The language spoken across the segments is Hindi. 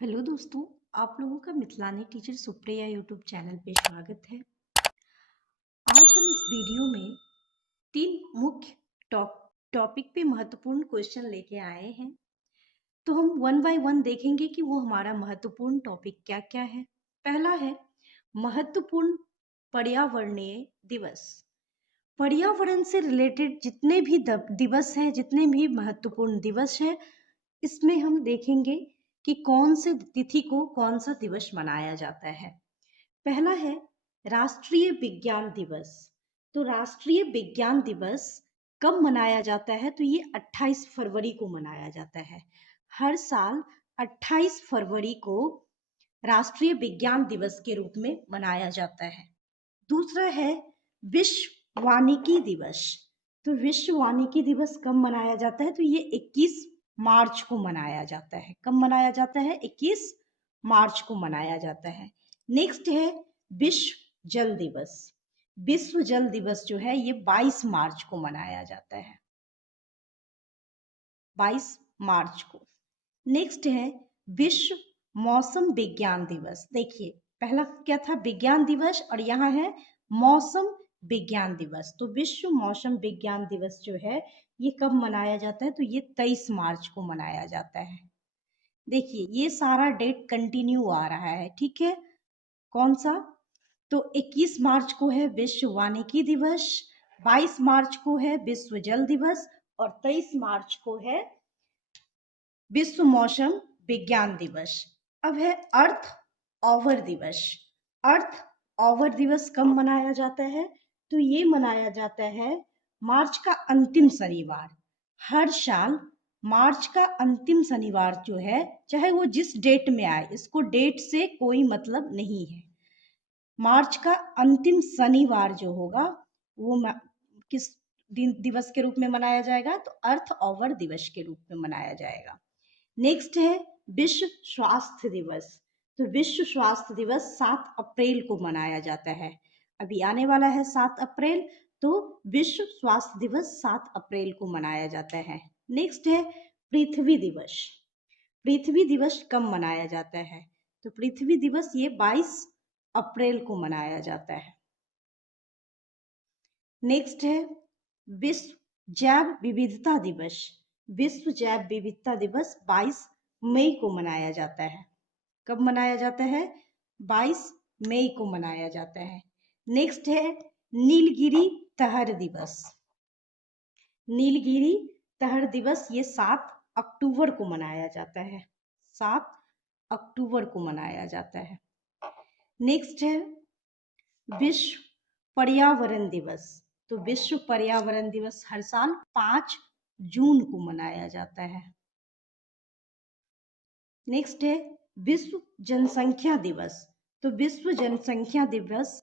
हेलो दोस्तों, आप लोगों का मिथिलानी टीचर सुप्रिया यूट्यूब चैनल पे स्वागत है। आज हम इस वीडियो में तीन मुख्य टॉपिक पे महत्वपूर्ण क्वेश्चन लेके आए हैं। तो हम वन बाय वन देखेंगे कि वो हमारा महत्वपूर्ण टॉपिक क्या क्या है। पहला है महत्वपूर्ण पर्यावरणीय दिवस। पर्यावरण से रिलेटेड जितने भी दिवस हैं, जितने भी महत्वपूर्ण दिवस हैं, इसमें हम देखेंगे कि कौन से तिथि को कौन सा दिवस मनाया जाता है। पहला है राष्ट्रीय विज्ञान दिवस। तो राष्ट्रीय विज्ञान दिवस कब मनाया जाता है? तो ये 28 फरवरी को मनाया जाता है। हर साल 28 फरवरी को राष्ट्रीय विज्ञान दिवस के रूप में मनाया जाता है। दूसरा है विश्व वानिकी दिवस। तो विश्व वानिकी दिवस कब मनाया जाता है? तो ये 21 मार्च को मनाया जाता है। कब मनाया जाता है? 21 मार्च को मनाया जाता है। नेक्स्ट है विश्व जल दिवस। विश्व जल दिवस जो है ये 22 मार्च को मनाया जाता है, 22 मार्च को। नेक्स्ट है विश्व मौसम विज्ञान दिवस। देखिए पहला क्या था? विज्ञान दिवस, और यहाँ है मौसम विज्ञान दिवस। तो विश्व मौसम विज्ञान दिवस जो है ये कब मनाया जाता है? तो ये 23 मार्च को मनाया जाता है। देखिए ये सारा डेट कंटिन्यू आ रहा है, ठीक है। कौन सा? तो 21 मार्च को है विश्व वानिकी दिवस, 22 मार्च को है विश्व जल दिवस, और 23 मार्च को है विश्व मौसम विज्ञान दिवस। अब है अर्थ ऑवर दिवस। अर्थ ऑवर दिवस कब मनाया जाता है? तो ये मनाया जाता है मार्च का अंतिम शनिवार। हर साल मार्च का अंतिम शनिवार जो है, चाहे वो जिस डेट में आए, इसको डेट से कोई मतलब नहीं है। मार्च का अंतिम शनिवार जो होगा वो किस दिन दिवस के रूप में मनाया जाएगा? तो अर्थ ऑवर दिवस के रूप में मनाया जाएगा। नेक्स्ट है विश्व स्वास्थ्य दिवस। तो विश्व स्वास्थ्य दिवस 7 अप्रैल को मनाया जाता है। अभी आने वाला है 7 अप्रैल, तो विश्व स्वास्थ्य दिवस 7 अप्रैल को मनाया जाता है। नेक्स्ट है पृथ्वी दिवस। पृथ्वी दिवस कब मनाया जाता है? तो पृथ्वी दिवस ये 22 अप्रैल को मनाया जाता है। नेक्स्ट है विश्व जैव विविधता दिवस। विश्व जैव विविधता दिवस 22 मई को मनाया जाता है। कब मनाया जाता है? 22 मई को मनाया जाता है। नेक्स्ट है नीलगिरी तहर दिवस। नीलगिरी तहर दिवस ये 7 अक्टूबर को मनाया जाता है। 7 अक्टूबर को मनाया जाता है। नेक्स्ट है विश्व पर्यावरण दिवस। तो विश्व पर्यावरण दिवस हर साल 5 जून को मनाया जाता है। नेक्स्ट है विश्व जनसंख्या दिवस। तो विश्व जनसंख्या दिवस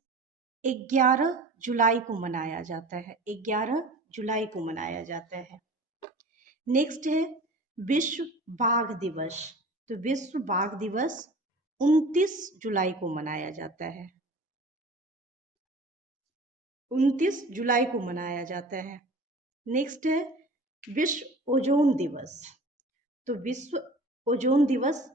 11 जुलाई को मनाया जाता है। 11 जुलाई को मनाया जाता है। नेक्स्ट है विश्व बाघ दिवस। तो विश्व बाघ दिवस 29 जुलाई को मनाया जाता है। 29 जुलाई को मनाया जाता है। नेक्स्ट है विश्व ओजोन दिवस। तो विश्व ओजोन दिवस,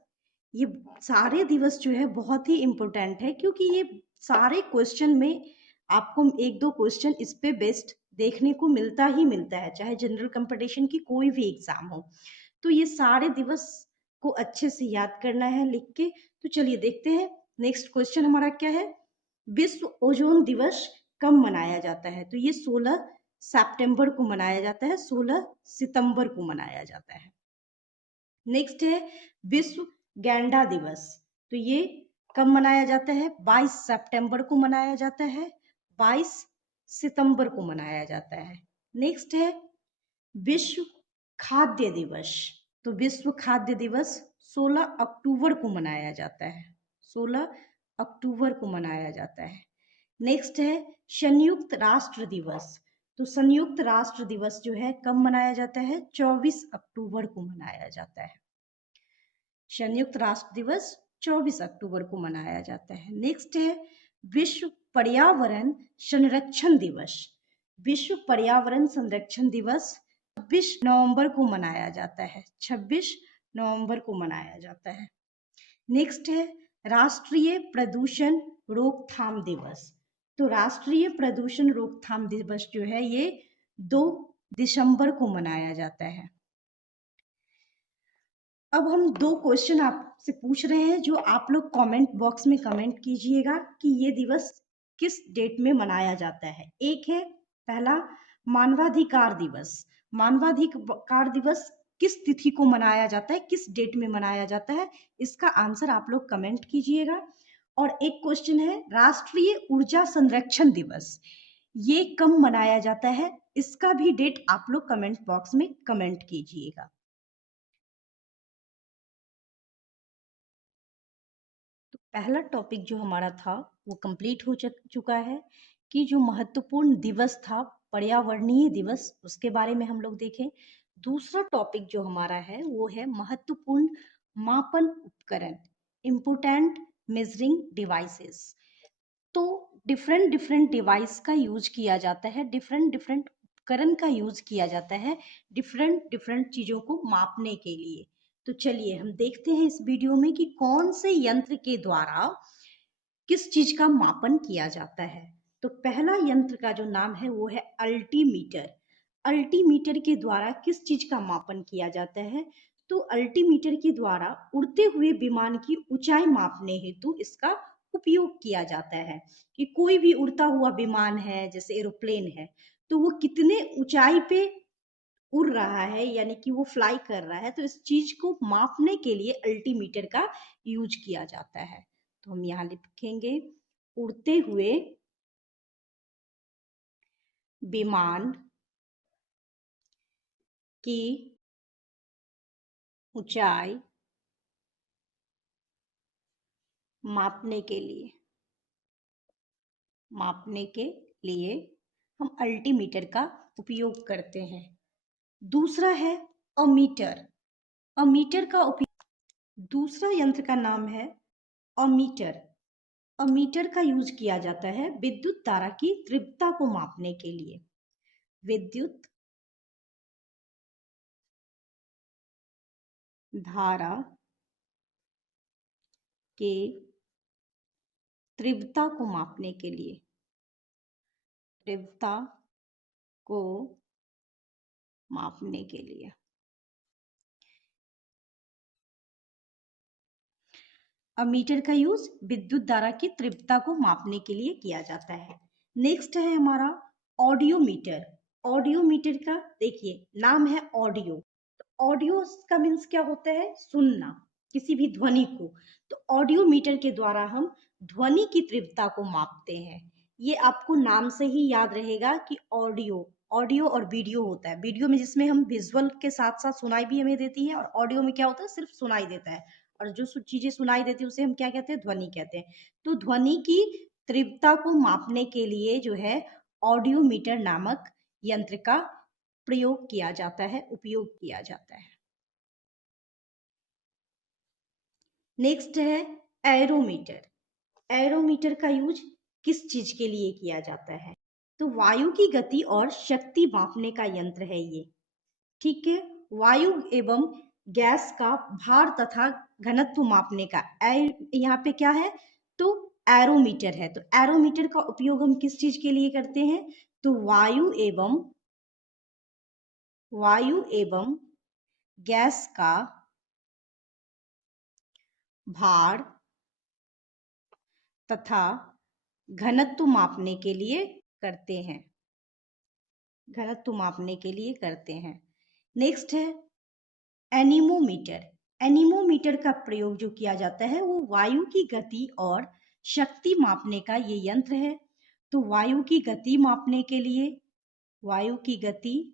ये सारे दिवस जो है बहुत ही इम्पोर्टेंट है, क्योंकि ये सारे क्वेश्चन में आपको एक दो क्वेश्चन इस पे बेस्ड देखने को मिलता ही मिलता है, चाहे जनरल कंपटीशन की कोई भी एग्जाम हो। तो ये सारे दिवस को अच्छे से याद करना है लिख के। तो चलिए देखते हैं नेक्स्ट क्वेश्चन हमारा क्या है। विश्व ओजोन दिवस कब मनाया जाता है? तो ये 16 सितंबर को मनाया जाता है। 16 सितंबर को मनाया जाता है। नेक्स्ट है विश्व गैंडा दिवस। तो ये कब मनाया जाता है? 22 सितंबर को मनाया जाता है। 22 सितंबर को मनाया जाता है। नेक्स्ट है विश्व खाद्य दिवस। तो विश्व खाद्य दिवस 16 अक्टूबर को मनाया जाता है। 16 अक्टूबर को मनाया जाता है। नेक्स्ट है संयुक्त राष्ट्र दिवस। तो संयुक्त राष्ट्र दिवस जो है कब मनाया जाता है? 24 अक्टूबर को मनाया जाता है। संयुक्त राष्ट्र दिवस 24 अक्टूबर को मनाया जाता है। नेक्स्ट है विश्व पर्यावरण संरक्षण दिवस। विश्व पर्यावरण संरक्षण दिवस 26 नवंबर को मनाया जाता है। 26 नवंबर को मनाया जाता है। नेक्स्ट है राष्ट्रीय प्रदूषण रोकथाम दिवस। तो राष्ट्रीय प्रदूषण रोकथाम दिवस जो है ये 2 दिसंबर को मनाया जाता है। अब हम 2 क्वेश्चन आपसे पूछ रहे हैं जो आप लोग कमेंट बॉक्स में कमेंट कीजिएगा कि ये दिवस किस डेट में मनाया जाता है। एक है पहला मानवाधिकार दिवस। मानवाधिकार दिवस किस तिथि को मनाया जाता है, किस डेट में मनाया जाता है, इसका आंसर आप लोग कमेंट कीजिएगा। और एक क्वेश्चन है राष्ट्रीय ऊर्जा संरक्षण दिवस, ये कब मनाया जाता है, इसका भी डेट आप लोग कमेंट बॉक्स में कमेंट कीजिएगा। तो पहला टॉपिक जो हमारा था वो कंप्लीट हो चुका है कि जो महत्वपूर्ण दिवस था पर्यावरणीय दिवस, उसके बारे में हम लोग देखें। दूसरा टॉपिक जो हमारा है वो है महत्वपूर्ण मापन उपकरण, इम्पोर्टेंट मेजरिंग डिवाइसेस। तो डिफरेंट डिफरेंट डिवाइस का यूज किया जाता है, डिफरेंट डिफरेंट उपकरण का यूज किया जाता है डिफरेंट डिफरेंट चीजों को मापने के लिए। तो चलिए हम देखते हैं इस वीडियो में कि कौन से यंत्र के द्वारा किस चीज का मापन किया जाता है। तो पहला यंत्र का जो नाम है वो है अल्टीमीटर। अल्टीमीटर के द्वारा किस चीज का मापन किया जाता है, तो अल्टीमीटर के द्वारा उड़ते हुए विमान की ऊंचाई मापने हेतु इसका उपयोग किया जाता है कि कोई भी उड़ता हुआ विमान है जैसे एरोप्लेन है तो वो कितने ऊंचाई पे उड़ रहा है, यानी कि वो फ्लाई कर रहा है, तो इस चीज को मापने के लिए अल्टीमीटर का यूज किया जाता है। तो हम यहाँ लिखेंगे उड़ते हुए विमान की ऊंचाई मापने के लिए हम अल्टीमीटर का उपयोग करते हैं। दूसरा है अमीटर। अमीटर का उपयोग, दूसरा यंत्र का नाम है अमीटर। अमीटर का यूज किया जाता है विद्युत धारा की तीव्रता को मापने के लिए। विद्युत धारा के तीव्रता को मापने के लिए, तीव्रता को मापने के लिए अमीटर का यूज विद्युत धारा की तीव्रता को मापने के लिए किया जाता है। नेक्स्ट है हमारा ऑडियोमीटर। ऑडियोमीटर का देखिए नाम है ऑडियो। ऑडियो का मीन्स क्या होता है, सुनना किसी भी ध्वनि को। तो ऑडियोमीटर के द्वारा हम ध्वनि की तीव्रता को मापते हैं। ये आपको नाम से ही याद रहेगा कि ऑडियो, ऑडियो और वीडियो होता है। वीडियो में जिसमें हम विजुअल के साथ साथ सुनाई भी हमें देती है, और ऑडियो में क्या होता है, सिर्फ सुनाई देता है। और जो चीजें सुनाई देती है उसे हम क्या कहते हैं, ध्वनि कहते हैं। तो ध्वनि की तीव्रता को मापने के लिए जो है ऑडियोमीटर नामक यंत्र का प्रयोग किया जाता है, उपयोग किया जाता है। नेक्स्ट है एरोमीटर। एरोमीटर का यूज किस चीज के लिए किया जाता है, तो वायु की गति और शक्ति मापने का यंत्र है ये। ठीक है, वायु एवं गैस का भार तथा घनत्व मापने का यहाँ पे क्या है, तो एरोमीटर है। तो एरोमीटर का उपयोग हम किस चीज के लिए करते हैं, तो वायु एवं गैस का भार तथा घनत्व मापने के लिए करते हैं, घनत्व मापने के लिए करते हैं। नेक्स्ट है एनीमोमीटर। एनीमोमीटर का प्रयोग जो किया जाता है वो वायु की गति और शक्ति मापने का ये यंत्र है। तो वायु की गति मापने के लिए, वायु की गति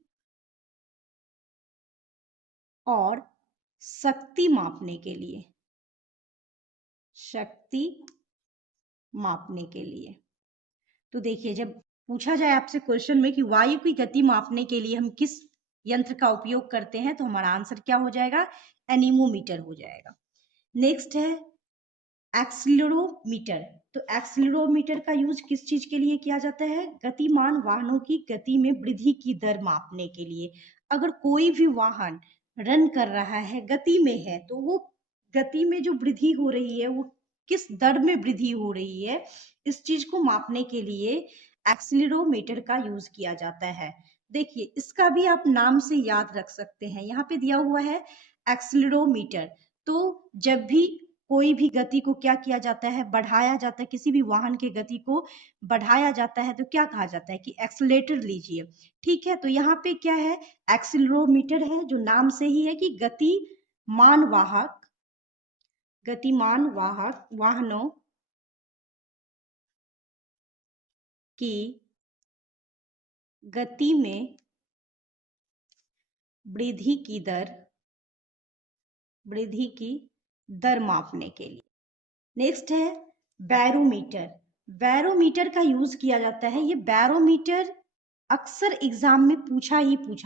और शक्ति मापने के लिए, शक्ति मापने के लिए। तो देखिए जब पूछा जाए आपसे क्वेश्चन में कि वायु की गति मापने के लिए हम किस यंत्र का उपयोग करते हैं, तो हमारा आंसर क्या हो जाएगा, एनीमोमीटर हो जाएगा। नेक्स्ट है एक्सीलरोमीटर। तो एक्सीलरोमीटर का यूज किस चीज के लिए किया जाता है, गतिमान वाहनों की गति में वृद्धि की दर मापने के लिए। अगर कोई भी वाहन रन कर रहा है, गति में है, तो वो गति में जो वृद्धि हो रही है वो किस दर में वृद्धि हो रही है, इस चीज को मापने के लिए एक्सीलरोमीटर का यूज किया जाता है। देखिए इसका भी आप नाम से याद रख सकते हैं, यहाँ पे दिया हुआ है एक्सीलरोमीटर। तो जब भी कोई भी गति को क्या किया जाता है, बढ़ाया जाता है, किसी भी वाहन के गति को बढ़ाया जाता है तो क्या कहा जाता है कि एक्सीलरेटर लीजिए। ठीक है, तो यहाँ पे क्या है, एक्सीलरोमीटर है, जो नाम से ही है कि गतिमान वाहनों की गति में वृद्धि की दर मापने के लिए। नेक्स्ट है बैरोमीटर। बैरोमीटर का यूज किया जाता है। ये बैरोमीटर अक्सर एग्जाम में पूछा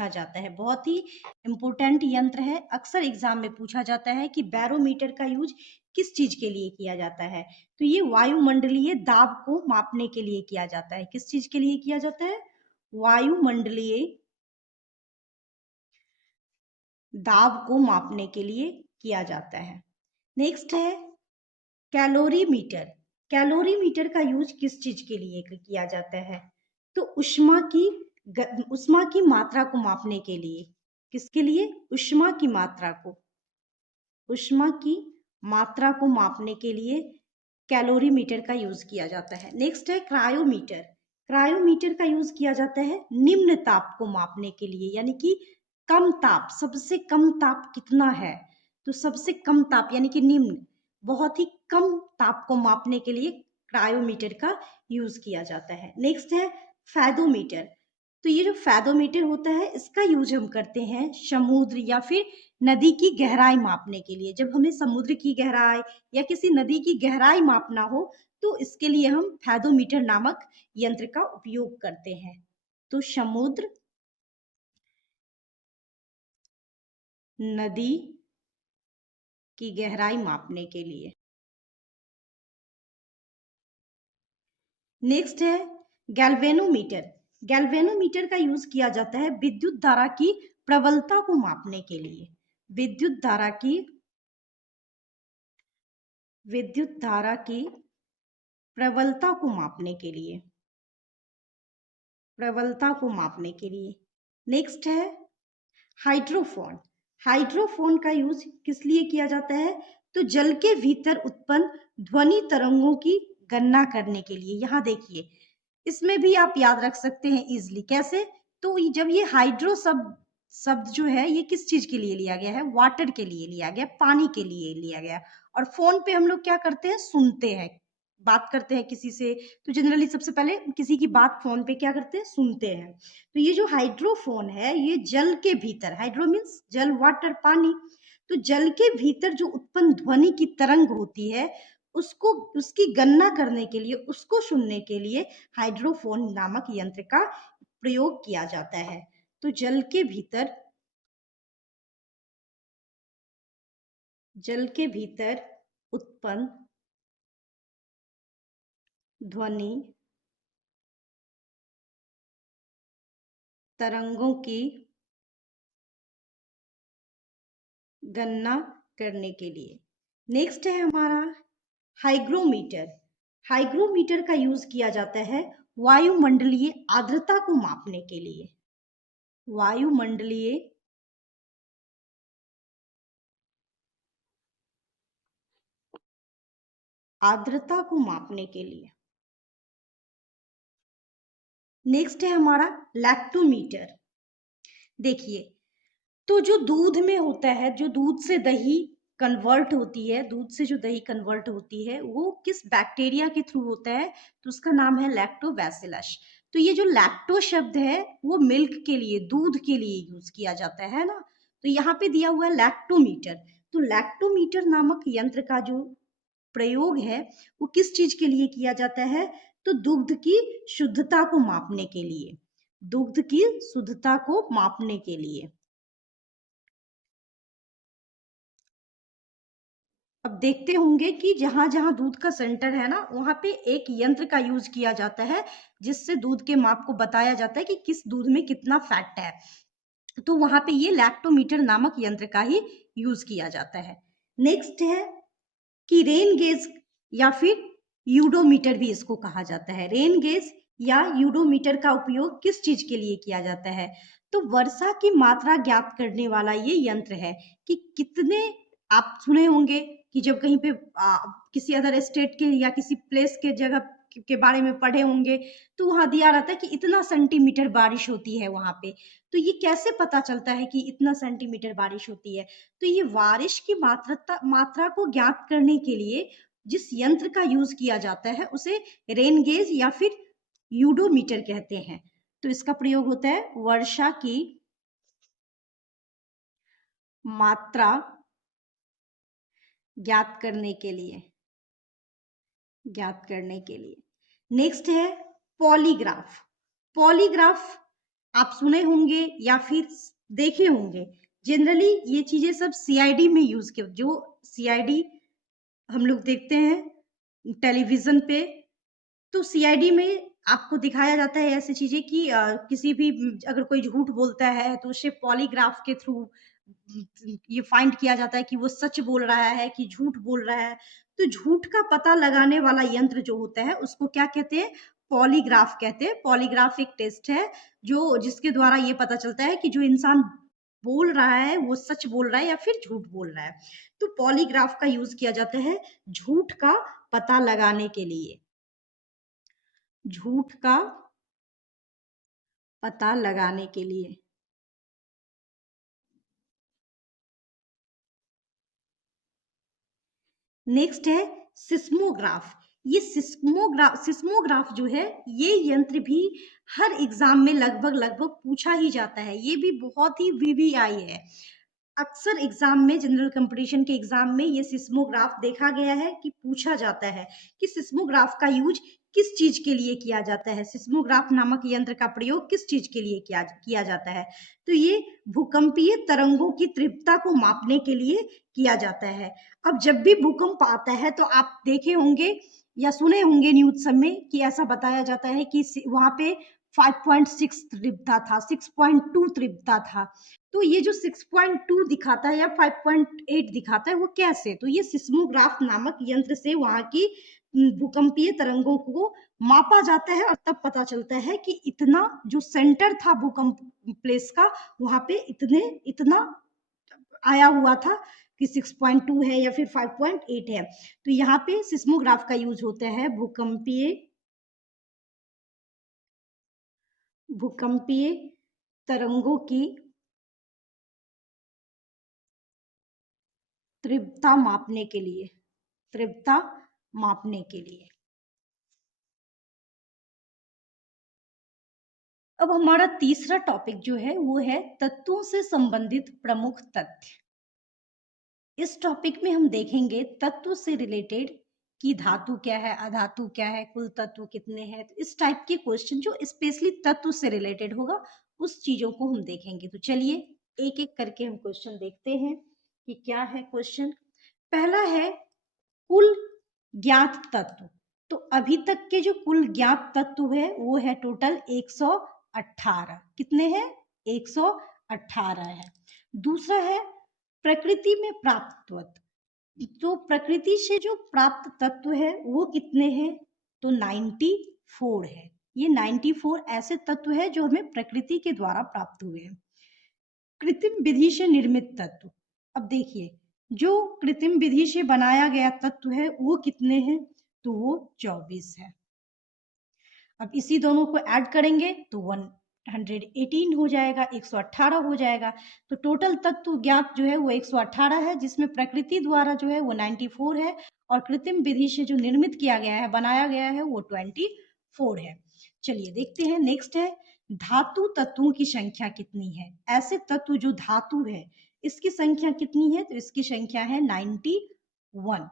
जाता है, बहुत ही इंपॉर्टेंट यंत्र है। अक्सर एग्जाम में पूछा जाता है कि बैरोमीटर का यूज किस चीज के लिए किया जाता है। तो ये वायुमंडलीय दाब को मापने के लिए किया जाता है। किस चीज के लिए किया जाता है, वायुमंडलीय दाब को मापने के लिए किया जाता है। नेक्स्ट है कैलोरीमीटर। कैलोरीमीटर का यूज किस चीज के लिए किया जाता है, तो उष्मा की मात्रा को मापने के लिए। किसके लिए, उष्मा की मात्रा को मापने के लिए कैलोरीमीटर का यूज किया जाता है। नेक्स्ट है क्रायोमीटर। क्रायोमीटर का यूज किया जाता है निम्न ताप को मापने के लिए, यानी कि कम ताप, सबसे कम ताप कितना है, तो सबसे कम ताप यानी कि निम्न, बहुत ही कम ताप को मापने के लिए क्रायोमीटर का यूज किया जाता है। नेक्स्ट है फैदोमीटर। तो ये जो फैदोमीटर होता है इसका यूज हम करते हैं समुद्र या फिर नदी की गहराई मापने के लिए। जब हमें समुद्र की गहराई या किसी नदी की गहराई मापना हो तो इसके लिए हम फैदोमीटर नामक यंत्र का उपयोग करते हैं। तो समुद्र, नदी की गहराई मापने के लिए। नेक्स्ट है गैल्वेनोमीटर। गैल्वेनोमीटर का यूज किया जाता है विद्युत धारा की प्रबलता को मापने के लिए। विद्युत धारा की प्रबलता को मापने के लिए। नेक्स्ट है हाइड्रोफोन। हाइड्रोफोन का यूज किस लिए किया जाता है, तो जल के भीतर उत्पन्न ध्वनि तरंगों की गणना करने के लिए। यहाँ देखिए इसमें भी आप याद रख सकते हैं इजिली। कैसे, तो जब ये हाइड्रो शब्द जो है ये किस चीज के लिए लिया गया है, वाटर के लिए लिया गया, पानी के लिए लिया गया। और फोन पे हम लोग क्या करते हैं, सुनते हैं, बात करते हैं किसी से, तो जनरली सबसे पहले किसी की बात फोन पे क्या करते हैं, सुनते हैं। तो ये जो हाइड्रोफोन है ये जल के भीतर, हाइड्रो मीन्स जल, वाटर पानी, तो जल के भीतर जो उत्पन्न ध्वनि की तरंग होती है उसको, उसकी गणना करने के लिए, उसको सुनने के लिए हाइड्रोफोन नामक यंत्र का प्रयोग किया जाता है। तो जल के भीतर उत्पन्न ध्वनि तरंगों की गणना करने के लिए। नेक्स्ट है हमारा हाइग्रोमीटर। हाइग्रोमीटर का यूज किया जाता है वायुमंडलीय आर्द्रता को मापने के लिए। वायुमंडलीय आर्द्रता को मापने के लिए। नेक्स्ट है हमारा लैक्टोमीटर। देखिए तो जो दूध में होता है, जो दूध से दही कन्वर्ट होती है, दूध से जो दही कन्वर्ट होती है वो किस बैक्टीरिया के थ्रू होता है, तो उसका नाम है लैक्टोबैसिलस। तो ये जो लैक्टो शब्द है वो मिल्क के लिए, दूध के लिए यूज किया जाता है ना। तो यहाँ पे दिया हुआ है लैक्टोमीटर। तो लैक्टोमीटर नामक यंत्र का जो प्रयोग है वो किस चीज के लिए किया जाता है, तो दुग्ध की शुद्धता को मापने के लिए। दुग्ध की शुद्धता को मापने के लिए। अब देखते होंगे कि जहां जहां दूध का सेंटर है ना वहां पे एक यंत्र का यूज किया जाता है जिससे दूध के माप को बताया जाता है कि किस दूध में कितना फैट है। तो वहां पे ये लैक्टोमीटर नामक यंत्र का ही यूज किया जाता है। नेक्स्ट है कि रेन गेज या फिर यूडोमीटर भी इसको कहा जाता है। रेन गेज या यूडोमीटर का उपयोग किस चीज के लिए किया जाता है? तो वर्षा की मात्रा ज्ञात करने वाला ये यंत्र है कि कितने, आप सुने होंगे कि जब कहीं पे किसी अदर स्टेट के या किसी प्लेस के जगह के बारे में पढ़े होंगे तो वहां दिया रहता है कि इतना सेंटीमीटर बारिश होती है वहां पे। तो ये कैसे पता चलता है कि इतना सेंटीमीटर बारिश होती है? तो ये बारिश की मात्रा को ज्ञात करने के लिए जिस यंत्र का यूज किया जाता है उसे रेन गेज या फिर यूडोमीटर कहते हैं। तो इसका प्रयोग होता है वर्षा की मात्रा ज्ञात करने के लिए, नेक्स्ट है पॉलीग्राफ। पॉलीग्राफ आप सुने होंगे या फिर देखे होंगे। जनरली ये चीजें सब सीआईडी में यूज किया, जो सीआईडी हम लोग देखते हैं टेलीविजन पे, तो सीआईडी में आपको दिखाया जाता है ऐसी चीजें कि किसी भी अगर कोई झूठ बोलता है तो उसे पॉलीग्राफ के थ्रू ये फाइंड किया जाता है कि वो सच बोल रहा है कि झूठ बोल रहा है। तो झूठ का पता लगाने वाला यंत्र जो होता है उसको क्या कहते हैं? पॉलीग्राफ कहते हैं। पॉलीग्राफ एक टेस्ट है जो जिसके द्वारा ये पता चलता है कि जो इंसान बोल रहा है वो सच बोल रहा है या फिर झूठ बोल रहा है। तो पॉलीग्राफ का यूज किया जाता है झूठ का पता लगाने के लिए, झूठ का पता लगाने के लिए। नेक्स्ट है सिस्मोग्राफ। ये सिस्मोग्राफ जो है ये यंत्र भी हर एग्जाम में लगभग पूछा ही जाता है। ये भी बहुत ही वीवीआई है। अक्सर एग्जाम में, जनरल कंपटीशन के एग्जाम में ये सिस्मोग्राफ देखा गया है कि पूछा जाता है कि सिस्मोग्राफ का यूज किस चीज के लिए किया जाता है, सिस्मोग्राफ नामक यंत्र का प्रयोग किस चीज के लिए किया जाता है। तो ये भूकंपीय तरंगों की तीव्रता को मापने के लिए किया जाता है। अब जब भी भूकंप आता है तो आप देखे होंगे या सुने होंगे न्यूज सब में कि ऐसा बताया जाता है कि वहां पे 5.6 तीव्रता था, 6.2 तीव्रता था। तो ये जो 6.2 दिखाता है या 5.8 दिखाता है वो कैसे? तो ये सिस्मोग्राफ नामक यंत्र से वहां की भूकंपीय तरंगों को मापा जाता है और तब पता चलता है कि इतना जो सेंटर था भूकंप प्लेस का वहां पे इतना आया हुआ था कि 6.2 है या फिर 5.8 है। तो यहाँ पे सिस्मोग्राफ का यूज होता है भूकंपीय तरंगों की तीव्रता मापने के लिए, तीव्रता मापने के लिए। अब हमारा तीसरा टॉपिक जो है वो है तत्वों से संबंधित प्रमुख तथ्य। इस टॉपिक में हम देखेंगे तत्व से रिलेटेड कि धातु क्या है, अधातु क्या है, कुल तत्व कितने हैं। तो इस टाइप के क्वेश्चन जो स्पेशली तत्व से रिलेटेड होगा उस चीजों को हम देखेंगे। तो चलिए एक एक करके हम क्वेश्चन देखते हैं कि क्या है क्वेश्चन। पहला है कुल ज्ञात तत्व। तो अभी तक के जो कुल ज्ञात तत्व है वो है टोटल 118। कितने हैं? 118 है। दूसरा है प्रकृति में प्राप्त तत्व। तो प्रकृति से जो प्राप्त तत्व है वो कितने हैं? तो 94 है। ये 94 ऐसे तत्व है जो हमें प्रकृति के द्वारा प्राप्त हुए हैं। कृत्रिम विधि से निर्मित तत्व। अब देखिए जो कृत्रिम विधि से बनाया गया तत्व है वो कितने हैं? तो वो 24 है। अब इसी दोनों को ऐड करेंगे तो 118 हो जाएगा, 118 हो जाएगा। तो टोटल तत्व ज्ञात जो है वो 118 है, जिसमें प्रकृति द्वारा जो है वो 94 है और कृत्रिम विधि से जो निर्मित किया गया है, बनाया गया है, वो 24 है। चलिए देखते हैं। नेक्स्ट है धातु तत्वों की संख्या कितनी है? ऐसे तत्व जो धातु है इसकी संख्या कितनी है? तो इसकी संख्या है 91।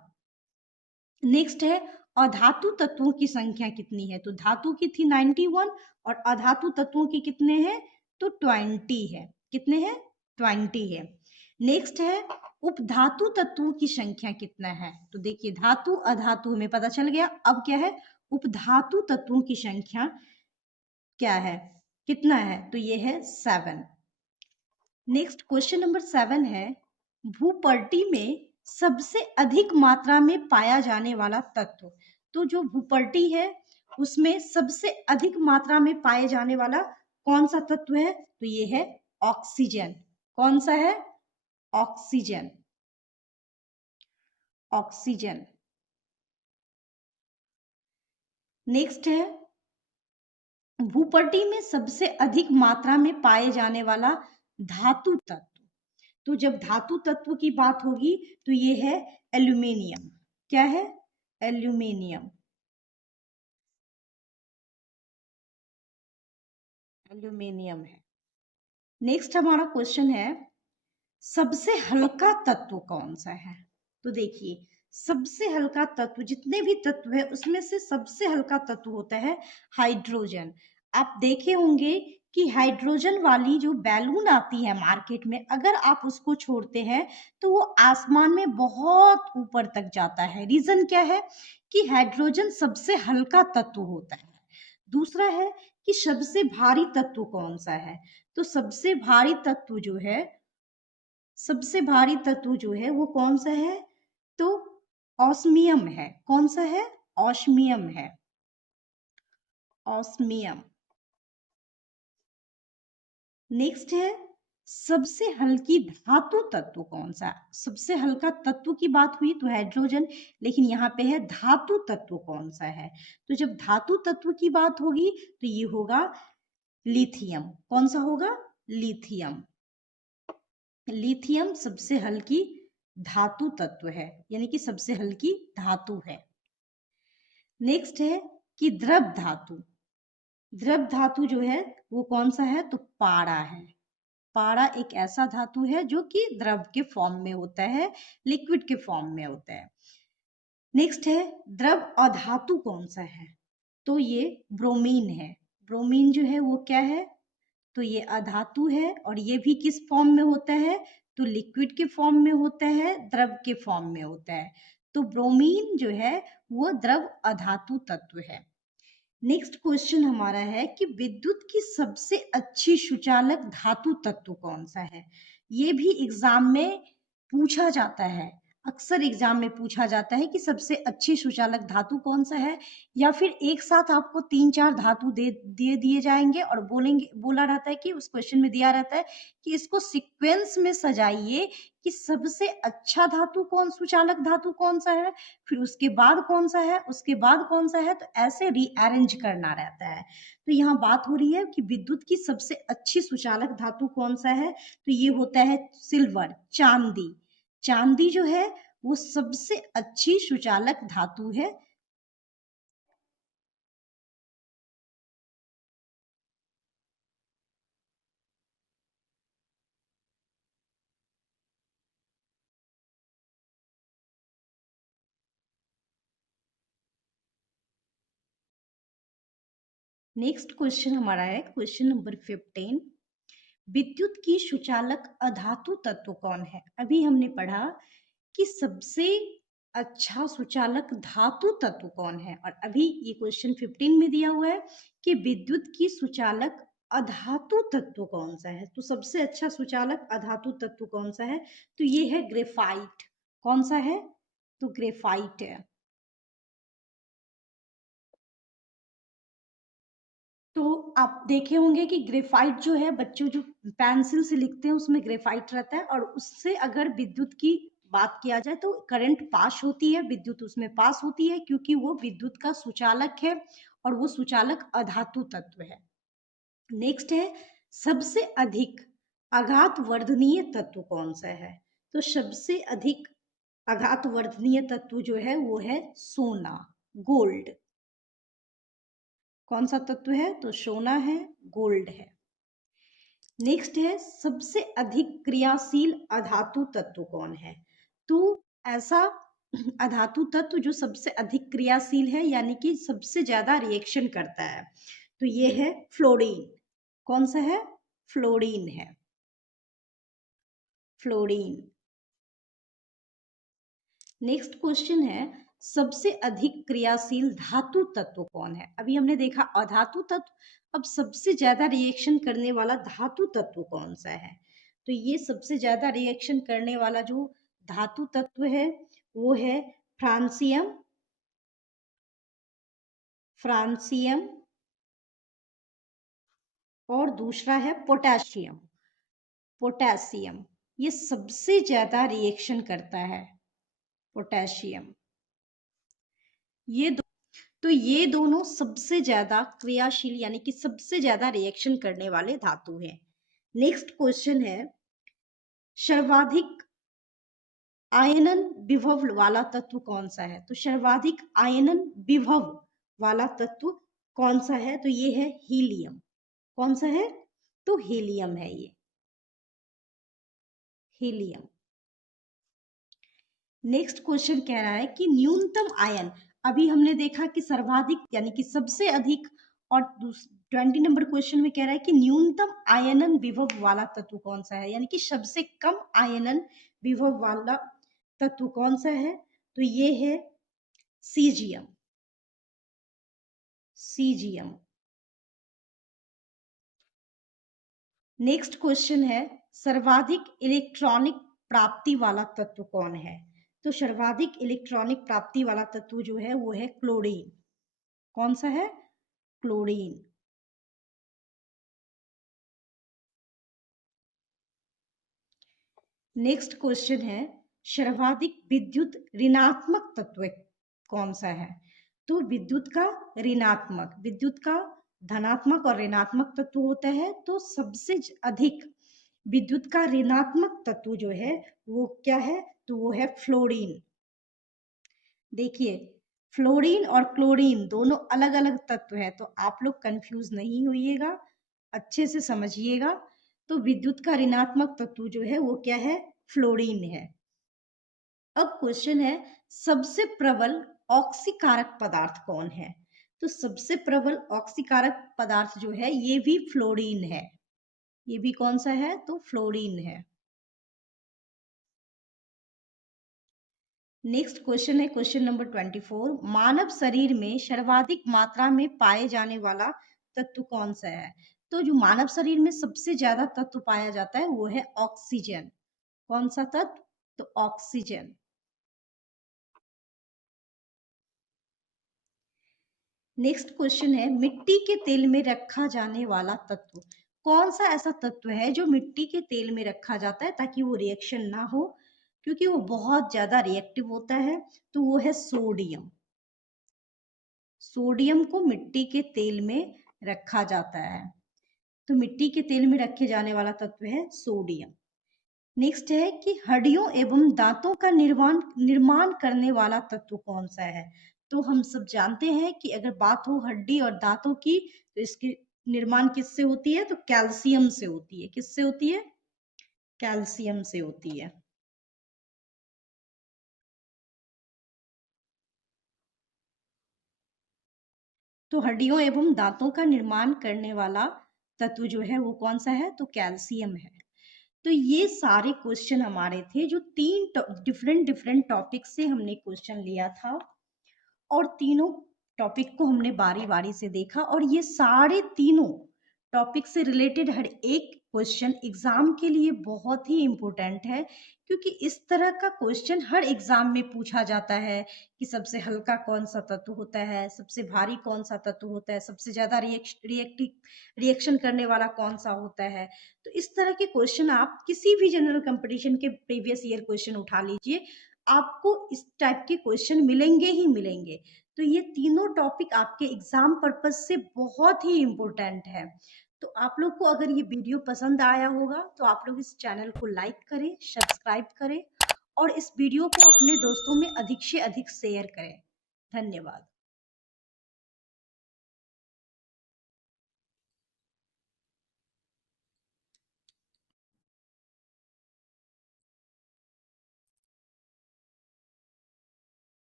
नेक्स्ट है अधातु तत्वों की संख्या कितनी है? तो धातु की थी 91 और अधातु तत्वों की कितने हैं? तो 20 है। कितने हैं? 20 है। नेक्स्ट है उपधातु तत्वों की संख्या कितना है? तो देखिए धातु अधातु में पता चल गया। अब क्या है? उपधातु तत्वों की संख्या क्या है, कितना है? तो ये है 7। नेक्स्ट क्वेश्चन नंबर 7 है भूपर्टी में सबसे अधिक मात्रा में पाया जाने वाला तत्व। तो जो भूपर्टी है उसमें सबसे अधिक मात्रा में पाए जाने वाला कौन सा तत्व है? तो ये है ऑक्सीजन। कौन सा है? ऑक्सीजन। ऑक्सीजन। नेक्स्ट है, भूपर्टी में सबसे अधिक मात्रा में पाए जाने वाला धातु तत्व। तो जब धातु तत्व की बात होगी तो ये है एल्यूमिनियम। क्या है? एल्यूमिनियम। एल्यूमिनियम है। नेक्स्ट हमारा क्वेश्चन है, सबसे हल्का तत्व कौन सा है? तो देखिए, सबसे हल्का तत्व, जितने भी तत्व है उसमें से सबसे हल्का तत्व होता है हाइड्रोजन। आप देखे होंगे कि हाइड्रोजन वाली जो बैलून आती है मार्केट में, अगर आप उसको छोड़ते हैं तो वो आसमान में बहुत ऊपर तक जाता है। रीजन क्या है? कि हाइड्रोजन सबसे हल्का तत्व होता है। दूसरा है कि सबसे भारी तत्व कौन सा है? तो सबसे भारी तत्व जो है, सबसे भारी तत्व जो है वो कौन सा है? तो ऑस्मियम है। कौन सा है? ऑस्मियम है। ऑस्मियम। नेक्स्ट है, सबसे हल्की धातु तत्व कौन सा? सबसे हल्का तत्व की बात हुई तो हाइड्रोजन, लेकिन यहाँ पे है धातु तत्व कौन सा है? तो जब धातु तत्व की बात होगी तो ये होगा लिथियम। कौन सा होगा? लिथियम। लिथियम सबसे हल्की धातु तत्व है, यानी कि सबसे हल्की धातु है। नेक्स्ट है कि द्रव धातु। द्रव धातु जो है वो कौन सा है? तो पारा है। पारा एक ऐसा धातु है जो कि द्रव के फॉर्म में होता है, लिक्विड के फॉर्म में होता है। नेक्स्ट है, द्रव अधातु कौन सा है? तो ये ब्रोमीन है। ब्रोमीन जो है वो क्या है? तो ये अधातु है, और ये भी किस फॉर्म में होता है? तो लिक्विड के फॉर्म में होता है, द्रव के फॉर्म में होता है। तो ब्रोमीन जो है वो द्रव अधातु तत्व है। नेक्स्ट क्वेश्चन हमारा है कि विद्युत की सबसे अच्छी सुचालक धातु तत्व कौन सा है? ये भी एग्जाम में पूछा जाता है, अक्सर एग्जाम में पूछा जाता है कि सबसे अच्छी सुचालक धातु कौन सा है, या फिर एक साथ आपको 3-4 धातु दे दिए जाएंगे और बोलेंगे, बोला रहता है कि उस क्वेश्चन में दिया रहता है कि इसको सीक्वेंस में सजाइए कि सबसे अच्छा धातु कौन, सुचालक धातु कौन सा है, फिर उसके बाद कौन सा है, उसके बाद कौन सा है, तो ऐसे रीअरेंज करना रहता है। तो यहाँ बात हो रही है कि विद्युत की सबसे अच्छी सुचालक धातु कौन सा है? तो ये होता है सिल्वर, चांदी। चांदी जो है वो सबसे अच्छी सुचालक धातु है। नेक्स्ट क्वेश्चन हमारा है क्वेश्चन नंबर 15, विद्युत की सुचालक अधातु तत्व कौन है? अभी हमने पढ़ा कि सबसे अच्छा सुचालक धातु तत्व कौन है, और अभी ये क्वेश्चन 15 में दिया हुआ है कि विद्युत की सुचालक अधातु तत्व कौन सा है। तो सबसे अच्छा सुचालक अधातु तत्व कौन सा है? तो ये है ग्रेफाइट। कौन सा है? तो ग्रेफाइट है। तो आप देखे होंगे कि ग्रेफाइट जो है, बच्चों जो पेंसिल से लिखते हैं उसमें ग्रेफाइट रहता है, और उससे अगर विद्युत की बात किया जाए तो करंट पास होती है, विद्युत उसमें पास होती है, क्योंकि वो विद्युत का सुचालक है और वो सुचालक अधातु तत्व है। नेक्स्ट है, सबसे अधिक आघात वर्धनीय तत्व कौन सा है? तो सबसे अधिक आघात वर्धनीय तत्व जो है वो है सोना, गोल्ड। कौन सा तत्व है? तो सोना है, गोल्ड है। नेक्स्ट है, सबसे अधिक क्रियाशील अधातु तत्व कौन है? तो ऐसा अधातु तत्व जो सबसे अधिक क्रियाशील है, यानी कि सबसे ज्यादा रिएक्शन करता है, तो ये है फ्लोरीन। कौन सा है? फ्लोरीन है। फ्लोरीन। नेक्स्ट क्वेश्चन है, सबसे अधिक क्रियाशील धातु तत्व कौन है? अभी हमने देखा अधातु तत्व, अब सबसे ज्यादा रिएक्शन करने वाला धातु तत्व कौन सा है? तो ये सबसे ज्यादा रिएक्शन करने वाला जो धातु तत्व है वो है फ्रांसियम, फ्रांसियम, और दूसरा है पोटेशियम, पोटेशियम। ये सबसे ज्यादा रिएक्शन करता है पोटेशियम। तो ये दोनों सबसे ज्यादा क्रियाशील यानी कि सबसे ज्यादा रिएक्शन करने वाले धातु हैं। नेक्स्ट क्वेश्चन है सर्वाधिक आयनन विभव वाला तत्व कौन सा है? तो सर्वाधिक आयनन विभव वाला तत्व कौन सा है? तो ये है हीलियम। कौन सा है? तो हीलियम है ये, हीलियम। नेक्स्ट क्वेश्चन कह रहा है कि न्यूनतम आयन, अभी हमने देखा कि सर्वाधिक यानी कि सबसे अधिक, और 20 नंबर क्वेश्चन में कह रहा है कि न्यूनतम आयनन विभव वाला तत्व कौन सा है, यानी कि सबसे कम आयनन विभव वाला तत्व कौन सा है? तो ये है सीजियम, सीजियम। नेक्स्ट क्वेश्चन है सर्वाधिक इलेक्ट्रॉनिक प्राप्ति वाला तत्व कौन है? तो सर्वाधिक इलेक्ट्रॉनिक प्राप्ति वाला तत्व जो है वो है क्लोरीन। कौन सा है? क्लोरीन। नेक्स्ट क्वेश्चन है सर्वाधिक विद्युत ऋणात्मक तत्व कौन सा है? तो विद्युत का ऋणात्मक, विद्युत का धनात्मक और ऋणात्मक तत्व होता है, तो सबसे अधिक विद्युत का ऋणात्मक तत्व जो है वो क्या है? तो वो है फ्लोरीन। देखिए फ्लोरीन और क्लोरीन दोनों अलग अलग तत्व है, तो आप लोग कंफ्यूज नहीं होइएगा, अच्छे से समझिएगा। तो विद्युत का ऋणात्मक तत्व जो है वो क्या है? फ्लोरीन है। अब क्वेश्चन है सबसे प्रबल ऑक्सीकारक पदार्थ कौन है? तो सबसे प्रबल ऑक्सीकारक पदार्थ जो है ये भी फ्लोरीन है। ये भी कौन सा है? तो फ्लोरीन है। नेक्स्ट क्वेश्चन है क्वेश्चन नंबर 24, मानव शरीर में सर्वाधिक मात्रा में पाए जाने वाला तत्व कौन सा है? तो जो मानव शरीर में सबसे ज्यादा तत्व पाया जाता है वो है ऑक्सीजन। कौन सा तत्व? तो ऑक्सीजन। नेक्स्ट क्वेश्चन है मिट्टी के तेल में रखा जाने वाला तत्व कौन सा ऐसा तत्व है जो मिट्टी के तेल में रखा जाता है ताकि वो रिएक्शन ना हो, क्योंकि वो बहुत ज्यादा रिएक्टिव होता है? तो वो है सोडियम। सोडियम को मिट्टी के तेल में रखा जाता है, तो मिट्टी के तेल में रखे जाने वाला तत्व है सोडियम। नेक्स्ट है कि हड्डियों एवं दांतों का निर्माण करने वाला तत्व कौन सा है? तो हम सब जानते हैं कि अगर बात हो हड्डी और दांतों की तो इसकी निर्माण किससे होती है? तो कैल्शियम से होती है। किससे होती है? कैल्शियम से होती है। तो हड्डियों एवं दांतों का निर्माण करने वाला तत्व जो है वो कौन सा है? तो कैल्शियम है। तो ये सारे क्वेश्चन हमारे थे जो 3 डिफरेंट डिफरेंट टॉपिक से हमने क्वेश्चन लिया था, और तीनों टॉपिक को हमने बारी बारी से देखा, और ये सारे तीनों टॉपिक से रिलेटेड हर एक क्वेश्चन एग्जाम के लिए बहुत ही इम्पोर्टेंट है, क्योंकि इस तरह का क्वेश्चन हर एग्जाम में पूछा जाता है कि सबसे हल्का कौन सा तत्व होता है, सबसे भारी कौन सा तत्व होता है, सबसे ज्यादा रिएक्शन करने वाला कौन सा होता है। तो इस तरह के क्वेश्चन आप किसी भी जनरल कंपटीशन के प्रीवियस ईयर क्वेश्चन उठा लीजिए, आपको इस टाइप के क्वेश्चन मिलेंगे ही मिलेंगे। तो ये तीनों टॉपिक आपके एग्जाम पर्पज से बहुत ही इम्पोर्टेंट है। तो आप लोग को अगर ये वीडियो पसंद आया होगा तो आप लोग इस चैनल को लाइक करें, सब्सक्राइब करें, और इस वीडियो को अपने दोस्तों में अधिक से अधिक शेयर करें। धन्यवाद।